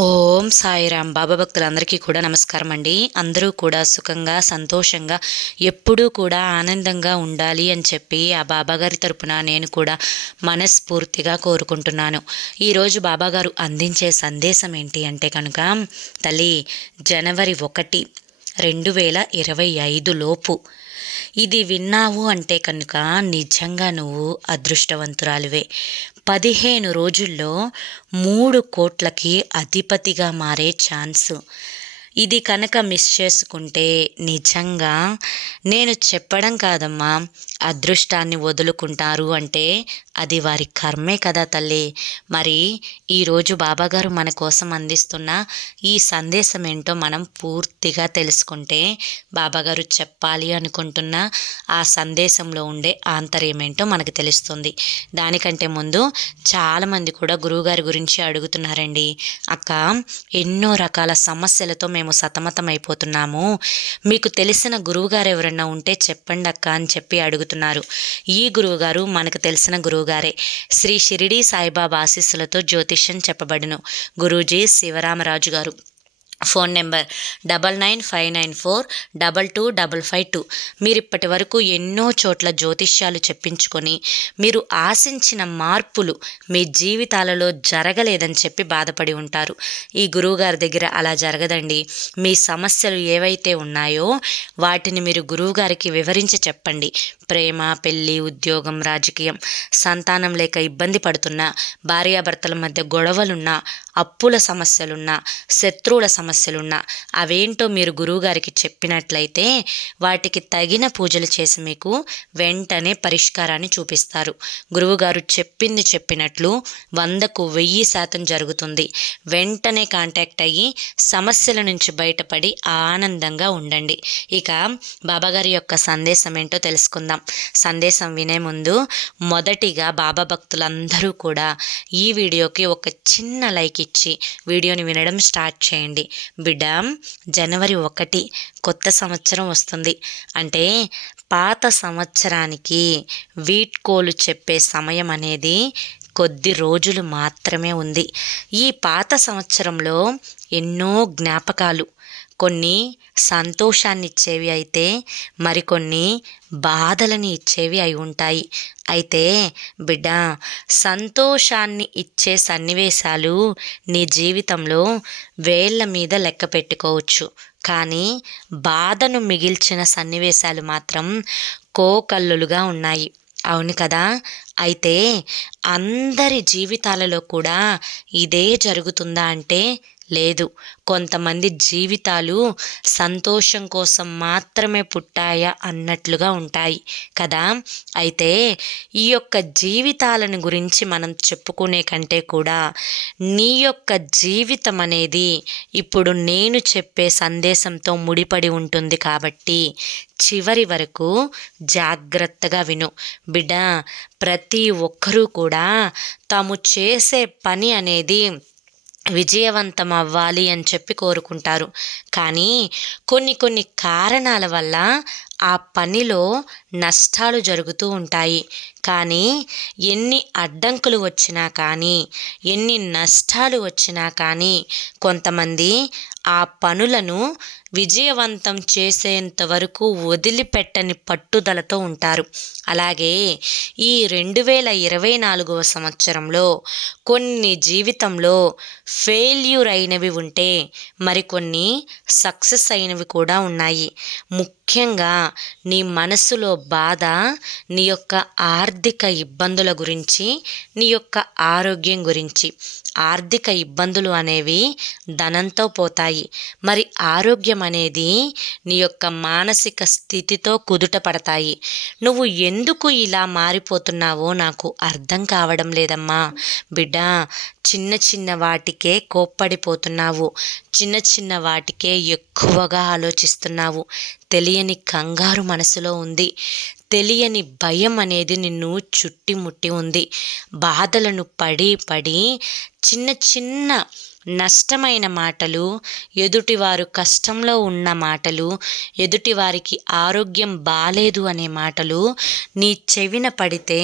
ఓం సాయిరామ్. బాబా భక్తులందరికీ కూడా నమస్కారం అండి. అందరూ కూడా సుఖంగా సంతోషంగా ఎప్పుడూ కూడా ఆనందంగా ఉండాలి అని చెప్పి ఆ బాబాగారి తరపున నేను కూడా మనస్ఫూర్తిగా కోరుకుంటున్నాను. ఈరోజు బాబాగారు అందించే సందేశం ఏంటి అంటే కనుక తల్లి జనవరి ఒకటి రెండు వేల ఇరవై ఐదు లోపు. ఇది విన్నావు అంటే కనుక నిజంగా నువ్వు అదృష్టవంతురాలివే. పదిహేను రోజుల్లో మూడు కోట్లకి అధిపతిగా మారే ఛాన్సు. ఇది కనుక మిస్ చేసుకుంటే నిజంగా నేను చెప్పడం కాదమ్మా. అదృష్టాన్ని వదులుకుంటారు అంటే అది వారి కర్మే కదా తల్లి. మరి ఈరోజు బాబాగారు మన కోసం అందిస్తున్న ఈ సందేశం ఏంటో మనం పూర్తిగా తెలుసుకుంటే బాబాగారు చెప్పాలి అనుకుంటున్న ఆ సందేశంలో ఉండే ఆంతర్యం ఏంటో మనకు తెలుస్తుంది. దానికంటే ముందు చాలామంది కూడా గురువుగారి గురించి అడుగుతున్నారండి. అక్క ఎన్నో రకాల సమస్యలతో మేము సతమతం అయిపోతున్నాము మీకు తెలిసిన గురువుగారు ఎవరన్నా ఉంటే చెప్పండి అక్క అని చెప్పి అడుగుతున్నారు. ఈ గురువుగారు మనకు తెలిసిన గురువుగారే. శ్రీ షిరిడి సాయిబాబా ఆశీస్సులతో జ్యోతిష్యం చెప్పబడును. గురూజీ శివరామరాజు గారు phone number double nine five nine four double two double five two. మీరు ఇప్పటి వరకు ఎన్నో చోట్ల జ్యోతిష్యాలు చెప్పించుకొని మీరు ఆశించిన మార్పులు మీ జీవితాలలో జరగలేదని చెప్పి బాధపడి ఉంటారు. ఈ గురువుగారి దగ్గర అలా జరగదండి. మీ సమస్యలు ఏవైతే ఉన్నాయో వాటిని మీరు గురువుగారికి వివరించి చెప్పండి. ప్రేమ పెళ్ళి ఉద్యోగం రాజకీయం సంతానం లేక ఇబ్బంది పడుతున్నా భార్యాభర్తల మధ్య గొడవలున్నా అప్పుల సమస్యలున్నా శత్రువుల సమస్యలున్నా అవేంటో మీరు గురువుగారికి చెప్పినట్లయితే వాటికి తగిన పూజలు చేసి మీకు వెంటనే పరిష్కారాన్ని చూపిస్తారు. గురువుగారు చెప్పింది చెప్పినట్లు వందకు వెయ్యి శాతం జరుగుతుంది. వెంటనే కాంటాక్ట్ అయ్యి సమస్యల నుంచి బయటపడి ఆనందంగా ఉండండి. ఇక బాబాగారి యొక్క సందేశం ఏంటో తెలుసుకుందాం. సందేశం వినే ముందు మొదటిగా బాబా భక్తులందరూ కూడా ఈ వీడియోకి ఒక చిన్న లైక్ ఇచ్చి వీడియోని వినడం స్టార్ట్ చేయండి. బిడ్డ జనవరి ఒకటి కొత్త సంవత్సరం వస్తుంది. అంటే పాత సంవత్సరానికి వీట్కోలు చెప్పే సమయం అనేది కొద్ది రోజులు మాత్రమే ఉంది. ఈ పాత సంవత్సరంలో ఎన్నో జ్ఞాపకాలు కొన్ని సంతోషాన్ని ఇచ్చేవి అయితే మరికొన్ని బాధలని ఇచ్చేవి అయి ఉంటాయి. అయితే బిడ్డ సంతోషాన్ని ఇచ్చే సన్నివేశాలు నీ జీవితంలో వేళ్ళ మీద లెక్క పెట్టుకోవచ్చు. కానీ బాధను మిగిల్చిన సన్నివేశాలు మాత్రం కోకల్లులుగా ఉన్నాయి. అవును కదా? అయితే అందరి జీవితాలలో కూడా ఇదే జరుగుతుందా అంటే లేదు. కొంతమంది జీవితాలు సంతోషం కోసం మాత్రమే పుట్టాయా అన్నట్లుగా ఉంటాయి కదా? అయితే ఈ యొక్క జీవితాలను గురించి మనం చెప్పుకునే కంటే కూడా నీ యొక్క జీవితం అనేది ఇప్పుడు నేను చెప్పే సందేశంతో ముడిపడి ఉంటుంది కాబట్టి చివరి వరకు జాగ్రత్తగా విను. బిడ్డ ప్రతి ఒక్కరూ కూడా తాము చేసే పని అనేది విజయవంతం అవ్వాలి అని చెప్పి కోరుకుంటారు. కానీ కొన్ని కొన్ని కారణాల వల్ల ఆ పనిలో నష్టాలు జరుగుతూ ఉంటాయి. కానీ ఎన్ని అడ్డంకులు వచ్చినా కానీ ఎన్ని నష్టాలు వచ్చినా కానీ కొంతమంది ఆ పనులను విజయవంతం చేసేంత వరకు వదిలిపెట్టని పట్టుదలతో ఉంటారు. అలాగే ఈ రెండు వేల ఇరవై నాలుగవ సంవత్సరంలో కొన్ని జీవితంలో ఫెయిల్యూర్ అయినవి ఉంటే మరికొన్ని సక్సెస్ అయినవి కూడా ఉన్నాయి. ముఖ్యంగా నీ మనసులో బాధ నీ యొక్క ఆర్థిక ఇబ్బందుల గురించి నీ యొక్క ఆరోగ్యం గురించి. ఆర్థిక ఇబ్బందులు అనేవి ధనంతో పోతాయి. మరి ఆరోగ్యం అనేది నీ యొక్క మానసిక స్థితితో కుదుట పడతాయి. నువ్వు ఎందుకు ఇలా మారిపోతున్నావో నాకు అర్థం కావడం లేదమ్మా. బిడ్డ చిన్న చిన్న వాటికే కోప్పడిపోతున్నావు. చిన్న చిన్న వాటికే ఎక్కువగా ఆలోచిస్తున్నావు. తెలియని కంగారు మనసులో ఉంది. తెలియని భయం అనేది నిన్ను చుట్టిముట్టి ఉంది. బాధలను పడి పడి చిన్న చిన్న నష్టమైన మాటలు ఎదుటివారు కష్టంలో ఉన్న మాటలు ఎదుటివారికి ఆరోగ్యం బాలేదు అనే మాటలు నీ చెవిన పడితే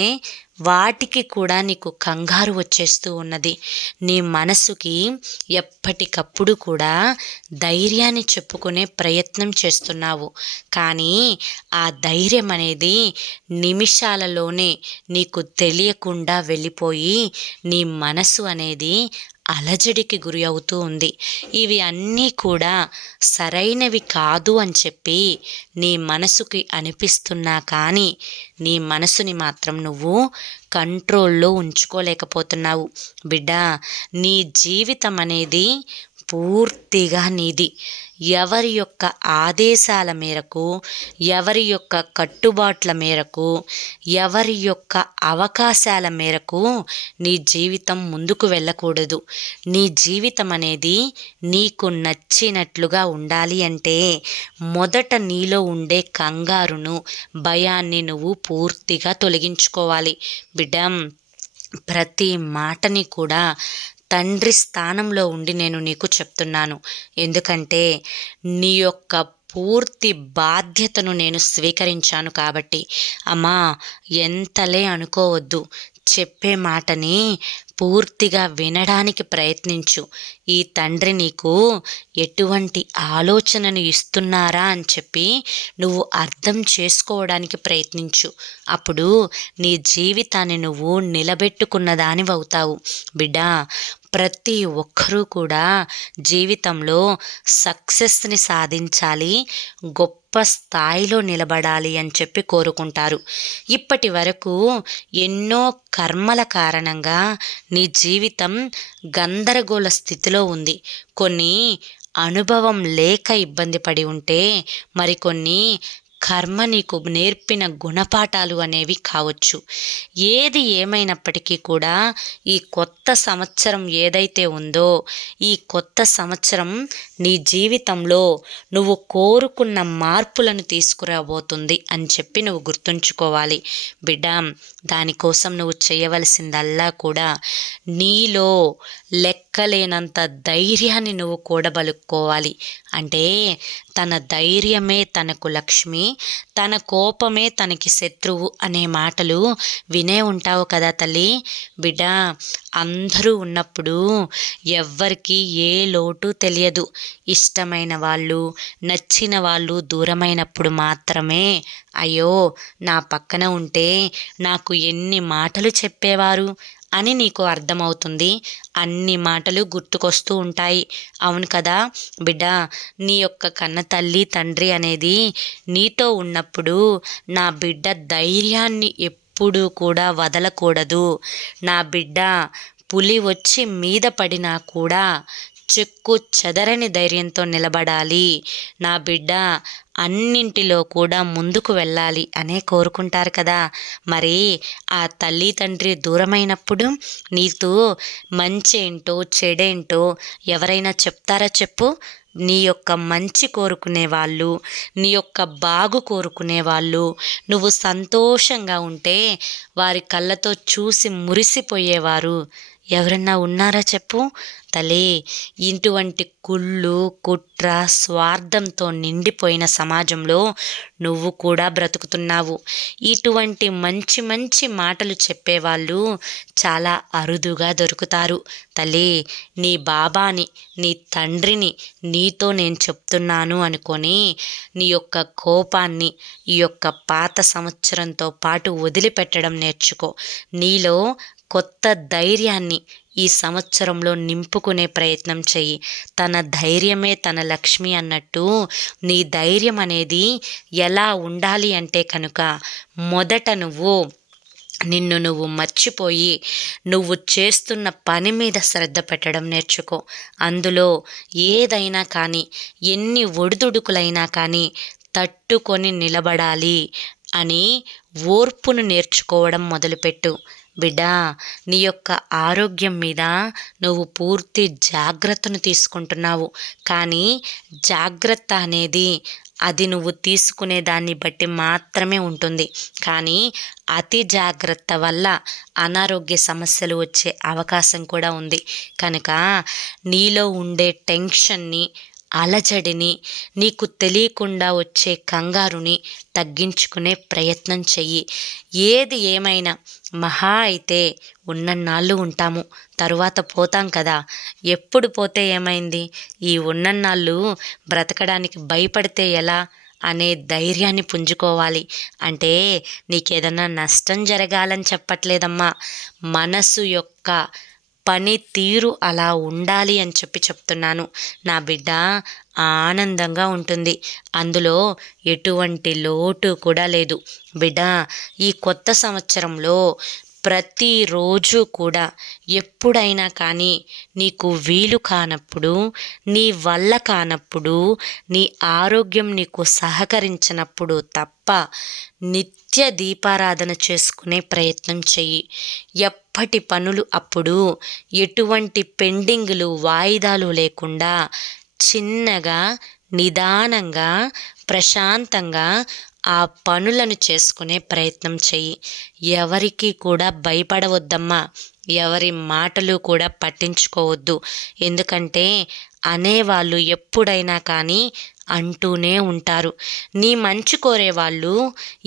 వాటికి కూడా నీకు కంగారు వచ్చేస్తూ ఉన్నది. నీ మనసుకి ఎప్పటికప్పుడు కూడా ధైర్యాన్ని చెప్పుకునే ప్రయత్నం చేస్తున్నావు. కానీ ఆ ధైర్యం అనేది నిమిషాలలోనే నీకు తెలియకుండా వెళ్ళిపోయి నీ మనసు అనేది అలజడికి గురి అవుతూ ఉంది. ఇవి అన్నీ కూడా సరైనవి కాదు అని చెప్పి నీ మనసుకి అనిపిస్తున్నా కానీ నీ మనసుని మాత్రం నువ్వు కంట్రోల్లో ఉంచుకోలేకపోతున్నావు. బిడ్డ నీ జీవితం అనేది పూర్తిగా నీది. ఎవరి యొక్క ఆదేశాల మేరకు ఎవరి యొక్క కట్టుబాట్ల మేరకు ఎవరి యొక్క అవకాశాల మేరకు నీ జీవితం ముందుకు వెళ్ళకూడదు. నీ జీవితం అనేది నీకు నచ్చినట్లుగా ఉండాలి అంటే మొదట నీలో ఉండే కంగారును భయాన్ని నువ్వు పూర్తిగా తొలగించుకోవాలి. బిడ్డ ప్రతి మాటని కూడా తండ్రి స్థానంలో ఉండి నేను నీకు చెప్తున్నాను. ఎందుకంటే నీ యొక్క పూర్తి బాధ్యతను నేను స్వీకరించాను కాబట్టి. అమ్మా ఎంతలే అనుకోవద్దు. చెప్పే మాటని పూర్తిగా వినడానికి ప్రయత్నించు. ఈ తండ్రి నీకు ఎటువంటి ఆలోచనను ఇస్తున్నారా అని చెప్పి నువ్వు అర్థం చేసుకోవడానికి ప్రయత్నించు. అప్పుడు నీ జీవితాన్ని నువ్వు నిలబెట్టుకున్న దానివవుతావు బిడ్డా ప్రతి ఒక్కరూ కూడా జీవితంలో సక్సెస్ని సాధించాలి గొప్ప స్థాయిలో నిలబడాలి అని చెప్పి కోరుకుంటారు. ఇప్పటి వరకు ఎన్నో కర్మల కారణంగా నీ జీవితం గందరగోళ స్థితిలో ఉంది. కొన్ని అనుభవం లేక ఇబ్బంది పడి ఉంటే మరికొన్ని కర్మ నీకు నేర్పిన గుణపాఠాలు అనేవి కావచ్చు. ఏది ఏమైనప్పటికీ కూడా ఈ కొత్త సంవత్సరం ఏదైతే ఉందో ఈ కొత్త సంవత్సరం నీ జీవితంలో నువ్వు కోరుకున్న మార్పులను తీసుకురాబోతుంది అని చెప్పి నువ్వు గుర్తుంచుకోవాలి. బిడ్డ దానికోసం నువ్వు చేయవలసిందల్లా కూడా నీలో లెక్క లెక్కలేనంత ధైర్యాన్ని నువ్వు కూడబలుక్కోవాలి. అంటే తన ధైర్యమే తనకు లక్ష్మి తన కోపమే తనకి శత్రువు అనే మాటలు వినే ఉంటావు కదా తల్లి. బిడ్డ అందరూ ఉన్నప్పుడు ఎవ్వరికి ఏ లోటు తెలియదు. ఇష్టమైన వాళ్ళు నచ్చిన వాళ్ళు దూరమైనప్పుడు మాత్రమే అయ్యో నా పక్కన ఉంటే నాకు ఎన్ని మాటలు చెప్పేవారు? అని నీకు అర్థమవుతుంది. అన్ని మాటలు గుర్తుకొస్తూ ఉంటాయి. అవును కదా? బిడ్డ నీ యొక్క కన్న తల్లి తండ్రి అనేది నీతో ఉన్నప్పుడు నా బిడ్డ ధైర్యాన్ని ఎప్పుడూ కూడా వదలకూడదు. నా బిడ్డ పులి వచ్చి మీద పడినా కూడా చెక్కు చెదరని ధైర్యంతో నిలబడాలి. నా బిడ్డ అన్నింటిలో కూడా ముందుకు వెళ్ళాలి అనే కోరుకుంటారు కదా. మరి ఆ తల్లి తండ్రి దూరమైనప్పుడు నీతో మంచేంటో చెడేంటో ఎవరైనా చెప్తారా చెప్పు? నీ యొక్క మంచి కోరుకునే వాళ్ళు నీ యొక్క బాగు కోరుకునే వాళ్ళు నువ్వు సంతోషంగా ఉంటే వారి కళ్ళతో చూసి మురిసిపోయేవారు. ఎవరన్నా ఉన్నారా చెప్పు? తల్లి ఇటువంటి కుళ్ళు కుట్ర స్వార్థంతో నిండిపోయిన సమాజంలో నువ్వు కూడా బ్రతుకుతున్నావు. ఇటువంటి మంచి మంచి మాటలు చెప్పేవాళ్ళు చాలా అరుదుగా దొరుకుతారు. తల్లి నీ బాబాని నీ తండ్రిని నీతో నేను చెప్తున్నాను అనుకొని నీ యొక్క కోపాన్ని ఈ యొక్క పాత సంవత్సరంతో పాటు వదిలిపెట్టడం నేర్చుకో. నీలో కొత్త ధైర్యాన్ని ఈ సంవత్సరంలో నింపుకునే ప్రయత్నం చెయ్యి. తన ధైర్యమే తన లక్ష్మి అన్నట్టు నీ ధైర్యం అనేది ఎలా ఉండాలి అంటే కనుక మొదట నువ్వు నిన్ను నువ్వు మర్చిపోయి నువ్వు చేస్తున్న పని మీద శ్రద్ధ పెట్టడం నేర్చుకో. అందులో ఏదైనా కానీ ఎన్ని ఒడిదుడుకులైనా కానీ తట్టుకొని నిలబడాలి అని ఓర్పును నేర్చుకోవడం మొదలుపెట్టు. బిడ్డా నీ యొక్క ఆరోగ్యం మీద నువ్వు పూర్తి జాగ్రత్తను తీసుకుంటున్నావు. కానీ జాగ్రత్త అనేది అది నువ్వు తీసుకునే దాన్ని బట్టి మాత్రమే ఉంటుంది. కానీ అతి జాగ్రత్త వల్ల అనారోగ్య సమస్యలు వచ్చే అవకాశం కూడా ఉంది. కనుక నీలో ఉండే టెన్షన్ని అలజడిని నీకు తెలియకుండా వచ్చే కంగారుని తగ్గించుకునే ప్రయత్నం చెయ్యి. ఏది ఏమైనా మహా అయితే ఉన్నన్నాళ్ళు ఉంటాము. తరువాత పోతాం కదా. ఎప్పుడు పోతే ఏమైంది? ఈ ఉన్నన్నాళ్ళు బ్రతకడానికి భయపడితే ఎలా? అనే ధైర్యాన్ని పుంజుకోవాలి. అంటే నీకేదన్నా నష్టం జరగాలని చెప్పట్లేదమ్మా. మనసు యొక్క పని తీరు అలా ఉండాలి అని చెప్పి చెప్తున్నాను. నా బిడ్డ ఆనందంగా ఉంటుంది. అందులో ఎటువంటి లోటు కూడా లేదు. బిడ్డ ఈ కొత్త సంవత్సరంలో ప్రతిరోజు కూడా ఎప్పుడైనా కానీ నీకు వీలు కానప్పుడు నీ వల్ల కానప్పుడు నీ ఆరోగ్యం నీకు సహకరించినప్పుడు తప్ప నిత్య దీపారాధన చేసుకునే ప్రయత్నం చెయ్యి. అప్పటి పనులు అప్పుడు ఎటువంటి పెండింగ్లు వాయిదాలు లేకుండా చిన్నగా నిదానంగా ప్రశాంతంగా ఆ పనులను చేసుకునే ప్రయత్నం చెయ్యి. ఎవరికి కూడా భయపడవద్దమ్మా. ఎవరి మాటలు కూడా పట్టించుకోవద్దు. ఎందుకంటే అనేవాళ్ళు ఎప్పుడైనా కానీ అంటూనే ఉంటారు. నీ మంచి కోరే వాళ్ళు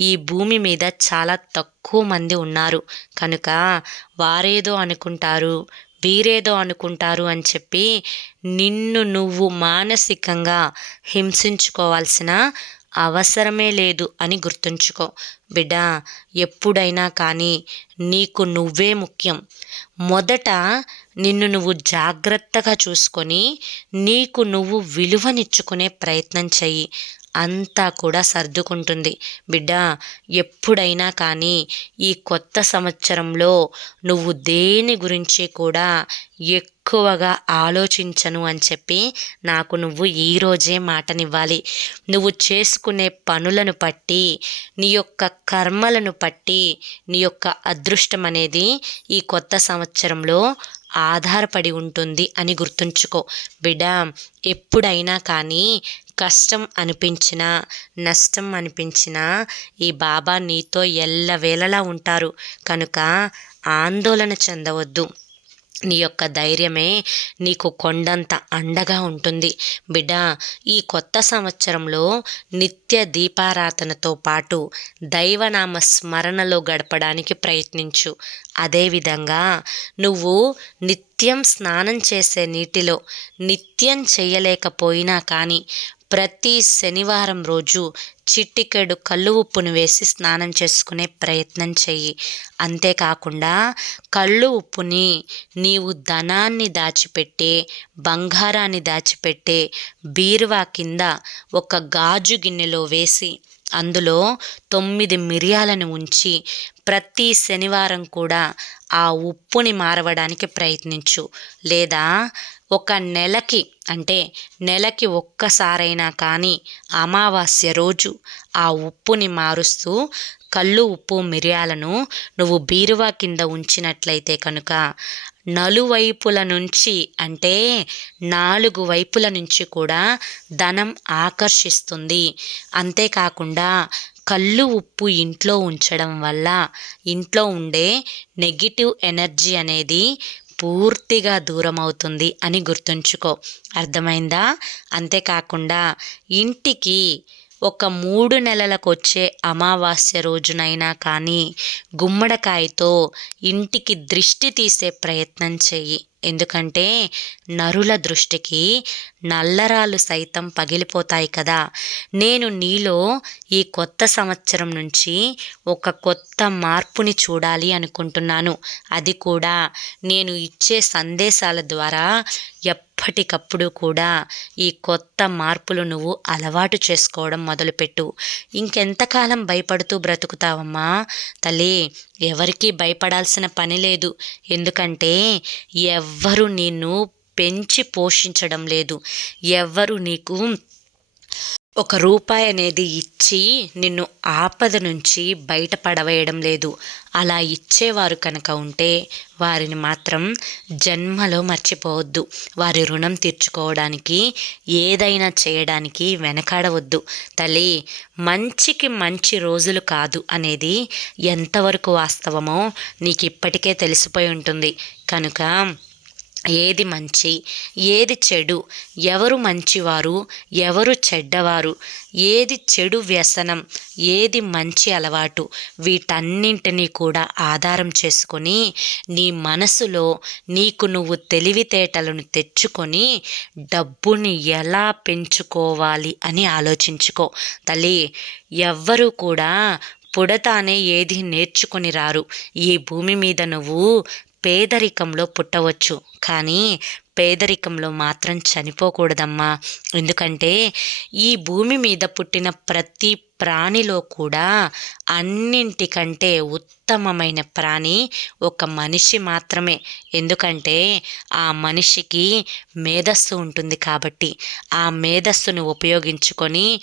ఈ భూమి మీద చాలా తక్కువ మంది ఉన్నారు. కనుక వారేదో అనుకుంటారు వీరేదో అనుకుంటారు అని చెప్పి నిన్ను నువ్వు మానసికంగా హింసించుకోవాల్సిన అవసరమే లేదు అని గుర్తుంచుకో. బిడ్డ ఎప్పుడైనా కానీ నీకు నువ్వే ముఖ్యం. మొదట నిన్ను నువ్వు జాగ్రత్తగా చూసుకొని నీకు నువ్వు విలువనిచ్చుకునే ప్రయత్నం చెయ్యి. అంతా కూడా సర్దుకుంటుంది. బిడ్డ ఎప్పుడైనా కానీ ఈ కొత్త సంవత్సరంలో నువ్వు దేని గురించి కూడా ఎక్కువగా ఆలోచించను అని చెప్పి నాకు నువ్వు ఈరోజే మాటనివ్వాలి. నువ్వు చేసుకునే పనులను బట్టి నీ యొక్క కర్మలను బట్టి నీ యొక్క అదృష్టం అనేది ఈ కొత్త సంవత్సరంలో ఆధారపడి ఉంటుంది అని గుర్తుంచుకో. బిడ్డ ఎప్పుడైనా కానీ కష్టం అనిపించినా నష్టం అనిపించినా ఈ బాబా నీతో ఎల్లవేళలా ఉంటారు. కనుక ఆందోళన చెందవద్దు. నీ యొక్క ధైర్యమే నీకు కొండంత అండగా ఉంటుంది. బిడ్డ ఈ కొత్త సంవత్సరంలో నిత్య దీపారాధనతో పాటు దైవనామ స్మరణలో గడపడానికి ప్రయత్నించు. అదేవిధంగా నువ్వు నిత్యం స్నానం చేసే నీటిలో నిత్యం చేయలేకపోయినా కానీ ప్రతి శనివారం రోజు చిట్టికెడు కళ్ళు ఉప్పును వేసి స్నానం చేసుకునే ప్రయత్నం చెయ్యి. అంతేకాకుండా కళ్ళు ఉప్పుని నీవు ధనాన్ని దాచిపెట్టే బంగారాన్ని దాచిపెట్టే బీరువా కింద ఒక గాజు గిన్నెలో వేసి అందులో తొమ్మిది మిరియాలను ఉంచి ప్రతి శనివారం కూడా ఆ ఉప్పుని మారవడానికి ప్రయత్నించు. లేదా ఒక నెలకి అంటే నెలకి ఒక్కసారైనా కానీ అమావాస్య రోజు ఆ ఉప్పుని మారుస్తూ కళ్ళు ఉప్పు మిరియాలను నువ్వు బీరువా కింద ఉంచినట్లయితే కనుక నలువైపుల నుంచి అంటే నాలుగు వైపుల నుంచి కూడా ధనం ఆకర్షిస్తుంది. అంతేకాకుండా కళ్ళు ఉప్పు ఇంట్లో ఉంచడం వల్ల ఇంట్లో ఉండే నెగిటివ్ ఎనర్జీ అనేది పూర్తిగా దూరం అవుతుంది అని గుర్తుంచుకో. అర్థమైందా? అంతేకాకుండా ఇంటికి ఒక మూడు నెలలకు వచ్చే అమావాస్య రోజునైనా కానీ గుమ్మడికాయతో ఇంటికి దృష్టి తీసే ప్రయత్నం చెయ్యి. ఎందుకంటే నరుల దృష్టికి నల్లరాలు సైతం పగిలిపోతాయి కదా. నేను నీలో ఈ కొత్త సంవత్సరం నుంచి ఒక కొత్త మార్పుని చూడాలి అనుకుంటున్నాను. అది కూడా నేను ఇచ్చే సందేశాల ద్వారా ఎప్పటికప్పుడు కూడా ఈ కొత్త మార్పులు నువ్వు అలవాటు చేసుకోవడం మొదలుపెట్టు. ఇంకెంతకాలం భయపడుతూ బ్రతుకుతావమ్మా? తల్లి ఎవరికీ భయపడాల్సిన పని లేదు. ఎందుకంటే ఎవ్వరు నిన్ను పెంచి పోషించడం లేదు. ఎవ్వరు నీకు ఒక రూపాయి అనేది ఇచ్చి నిన్ను ఆపద నుంచి బయటపడవేయడం లేదు. అలా ఇచ్చేవారు కనుక ఉంటే వారిని మాత్రం జన్మలో మర్చిపోవద్దు. వారి రుణం తీర్చుకోవడానికి ఏదైనా చేయడానికి వెనకాడవద్దు. తల్లి మంచికి మంచి రోజులు కాదు అనేది ఎంతవరకు వాస్తవమో నీకు ఇప్పటికే తెలిసిపోయి ఉంటుంది. కనుక ఏది మంచి ఏది చెడు ఎవరు మంచివారు ఎవరు చెడ్డవారు ఏది చెడు వ్యసనం ఏది మంచి అలవాటు వీటన్నింటినీ కూడా ఆధారం చేసుకొని నీ మనసులో నీకు నువ్వు తెలివితేటలను తెచ్చుకొని డబ్బుని ఎలా పెంచుకోవాలి అని ఆలోచించుకో. తల్లి ఎవ్వరూ కూడా పుడతానే ఏది నేర్చుకొని రారు. ఈ భూమి మీద నువ్వు పేదరికంలో పుట్టవచ్చు. కానీ పేదరికంలో మాత్రం చనిపోకూడదమ్మా. ఎందుకంటే ఈ భూమి మీద పుట్టిన ప్రతి ప్రాణిలో కూడా అన్నింటికంటే ఉత్తమమైన ప్రాణి ఒక మనిషి మాత్రమే. ఎందుకంటే ఆ మనిషికి మేధస్సు ఉంటుంది కాబట్టి. ఆ మేధస్సును ఉపయోగించుకొని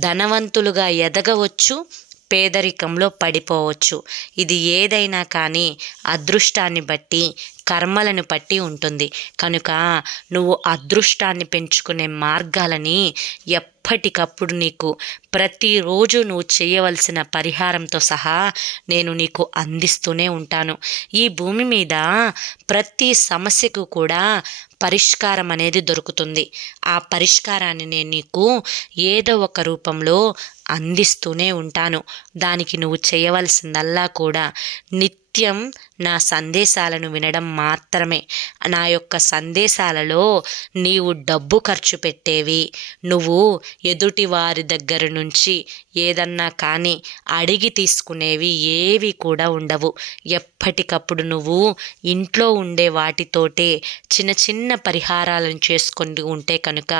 ధనవంతులుగా ఎదగవచ్చు పేదరికంలో పడిపోవచ్చు. ఇది ఏదైనా కానీ అదృష్టాన్ని బట్టి కర్మలను బట్టి ఉంటుంది. కనుక నువ్వు అదృష్టాన్ని పెంచుకునే మార్గాలని ఎప్పటికప్పుడు నీకు ప్రతిరోజు నువ్వు చేయవలసిన పరిహారంతో సహా నేను నీకు అందిస్తూనే ఉంటాను. ఈ భూమి మీద ప్రతి సమస్యకు కూడా పరిష్కారం అనేది దొరుకుతుంది. ఆ పరిష్కారాన్ని నేను నీకు ఏదో ఒక రూపంలో అందిస్తూనే ఉంటాను. దానికి నువ్వు చేయవలసిందల్లా కూడా నిత్య నిత్యం నా సందేశాలను వినడం మాత్రమే. నా యొక్క సందేశాలలో నీవు డబ్బు ఖర్చు పెట్టేవి. నువ్వు ఎదుటి వారి దగ్గర నుంచి ఏదన్నా కానీ అడిగి తీసుకునేవి ఏవి కూడా ఉండవు. ఎప్పటికప్పుడు నువ్వు ఇంట్లో ఉండే వాటితోటే చిన్న చిన్న పరిహారాలను చేసుకొని ఉంటే కనుక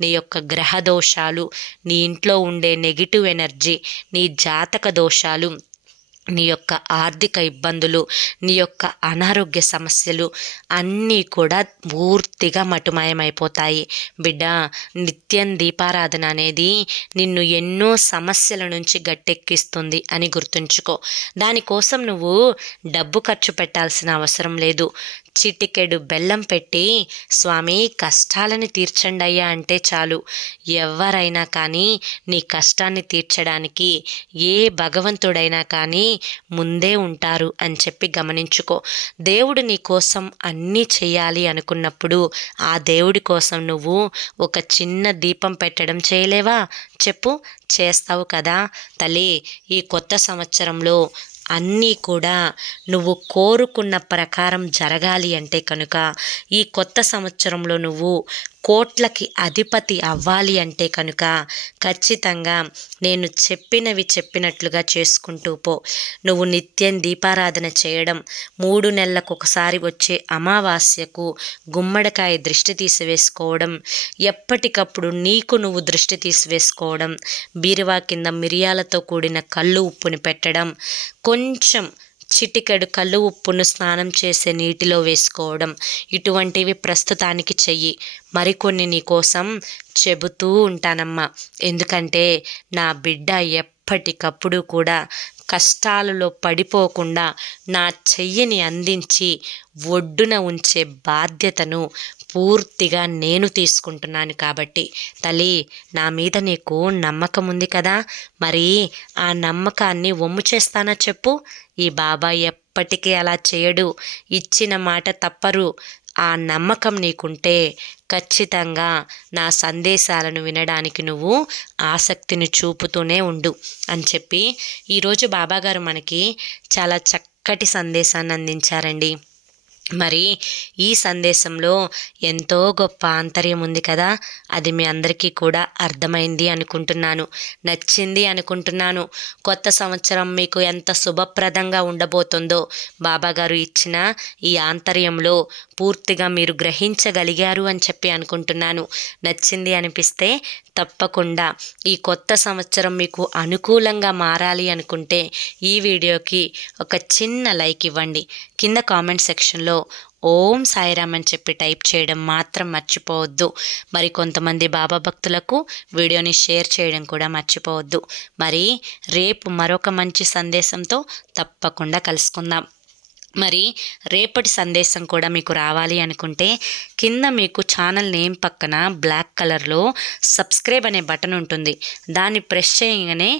నీ యొక్క గ్రహ దోషాలు నీ ఇంట్లో ఉండే నెగిటివ్ ఎనర్జీ నీ జాతక దోషాలు నీ యొక్క ఆర్థిక ఇబ్బందులు నీ యొక్క అనారోగ్య సమస్యలు అన్నీ కూడా పూర్తిగా మటుమాయమైపోతాయి. బిడ్డ నిత్యం దీపారాధన అనేది నిన్ను ఎన్నో సమస్యల నుంచి గట్టెక్కిస్తుంది అని గుర్తుంచుకో. దానికోసం నువ్వు డబ్బు ఖర్చు పెట్టాల్సిన అవసరం లేదు. చిటికెడు బెల్లం పెట్టి స్వామి కష్టాలని తీర్చండి అయ్యా అంటే చాలు. ఎవరైనా కానీ నీ కష్టాన్ని తీర్చడానికి ఏ భగవంతుడైనా కానీ ముందే ఉంటారు అని చెప్పి గమనించుకో. దేవుడు నీ కోసం అన్నీ చేయాలి అనుకున్నప్పుడు ఆ దేవుడి కోసం నువ్వు ఒక చిన్న దీపం పెట్టడం చేయలేవా? చెప్పు చేస్తావు కదా. తల్లి ఈ కొత్త సంవత్సరంలో అన్నీ కూడా నువ్వు కోరుకున్న ప్రకారం జరగాలి అంటే కనుక ఈ కొత్త సంవత్సరంలో నువ్వు కోట్లకి అధిపతి అవ్వాలి అంటే కనుక ఖచ్చితంగా నేను చెప్పినవి చెప్పినట్లుగా చేసుకుంటూ పో. నువ్వు నిత్యం దీపారాధన చేయడం మూడు నెలలకు ఒకసారి వచ్చే అమావాస్యకు గుమ్మడికాయ దృష్టి తీసివేసుకోవడం ఎప్పటికప్పుడు నీకు నువ్వు దృష్టి తీసివేసుకోవడం బీరువా కింద మిరియాలతో కూడిన కళ్ళు ఉప్పుని పెట్టడం కొంచెం చిటికెడు కళ్ళు ఉప్పును స్నానం చేసే నీటిలో వేసుకోవడం. ఇటువంటివి ప్రస్తుతానికి చెయ్యి. మరికొన్ని నీకోసం చెబుతూ ఉంటానమ్మా. ఎందుకంటే నా బిడ్డ ఎప్పటికప్పుడు కూడా కష్టాలలో పడిపోకుండా నా చెయ్యిని అందించి ఒడ్డున ఉంచే బాధ్యతను పూర్తిగా నేను తీసుకుంటున్నాను కాబట్టి. తల్లి నా మీద నీకు నమ్మకం ఉంది కదా? మరి ఆ నమ్మకాన్ని ఒమ్ము చేస్తానా చెప్పు? ఈ బాబా ఎప్పటికీ అలా చేయడు. ఇచ్చిన మాట తప్పరు. ఆ నమ్మకం నీకుంటే ఖచ్చితంగా నా సందేశాలను వినడానికి నువ్వు ఆసక్తిని చూపుతూనే ఉండు అని చెప్పి ఈరోజు బాబాగారు మనకి చాలా చక్కటి సందేశాన్ని అందించారండి. మరి ఈ సందేశంలో ఎంతో గొప్ప ఆంతర్యం ఉంది కదా అది మీ అందరికీ కూడా అర్థమైంది అనుకుంటున్నాను నచ్చింది అనుకుంటున్నాను. కొత్త సంవత్సరం మీకు ఎంత శుభప్రదంగా ఉండబోతుందో బాబాగారు ఇచ్చిన ఈ ఆంతర్యంలో పూర్తిగా మీరు గ్రహించగలిగారు అని చెప్పి అనుకుంటున్నాను. నచ్చింది అనిపిస్తే తప్పకుండా ఈ కొత్త సంవత్సరం మీకు అనుకూలంగా మారాలి అనుకుంటే ఈ వీడియోకి ఒక చిన్న లైక్ ఇవ్వండి. కింద కామెంట్ సెక్షన్లో ఓం సాయిరామ్ అని చెప్పి టైప్ చేయడం మాత్రం మర్చిపోవద్దు. మరి కొంతమంది బాబా భక్తులకు వీడియోని షేర్ చేయడం కూడా మర్చిపోవద్దు. మరి రేపు మరొక మంచి సందేశంతో తప్పకుండా కలుసుకుందాం. మరి రేపటి సందేశం కూడా మీకు రావాలి అనుకుంటే కింద మీకు ఛానల్ నేమ్ పక్కన బ్లాక్ కలర్లో సబ్స్క్రైబ్ అనే బటన్ ఉంటుంది. దాన్ని ప్రెస్ చేయగానే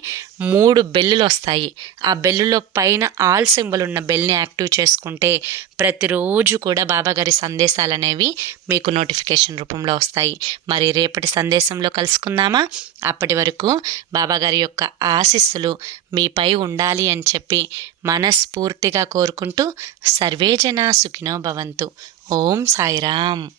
మూడు బెల్లులు వస్తాయి. ఆ బెల్లులో పైన ఆల్ సింబల్ ఉన్న బెల్ని యాక్టివ్ చేసుకుంటే ప్రతిరోజు కూడా బాబాగారి సందేశాలు అనేవి మీకు నోటిఫికేషన్ రూపంలో వస్తాయి. మరి రేపటి సందేశంలో కలుసుకుందామా? అప్పటి వరకు బాబాగారి యొక్క ఆశీస్సులు మీపై ఉండాలి అని చెప్పి మనస్ఫూర్తిగా కోరుకుంటూ సర్వేజన సుఖినో భవంతు. ఓం సాయిరామ్.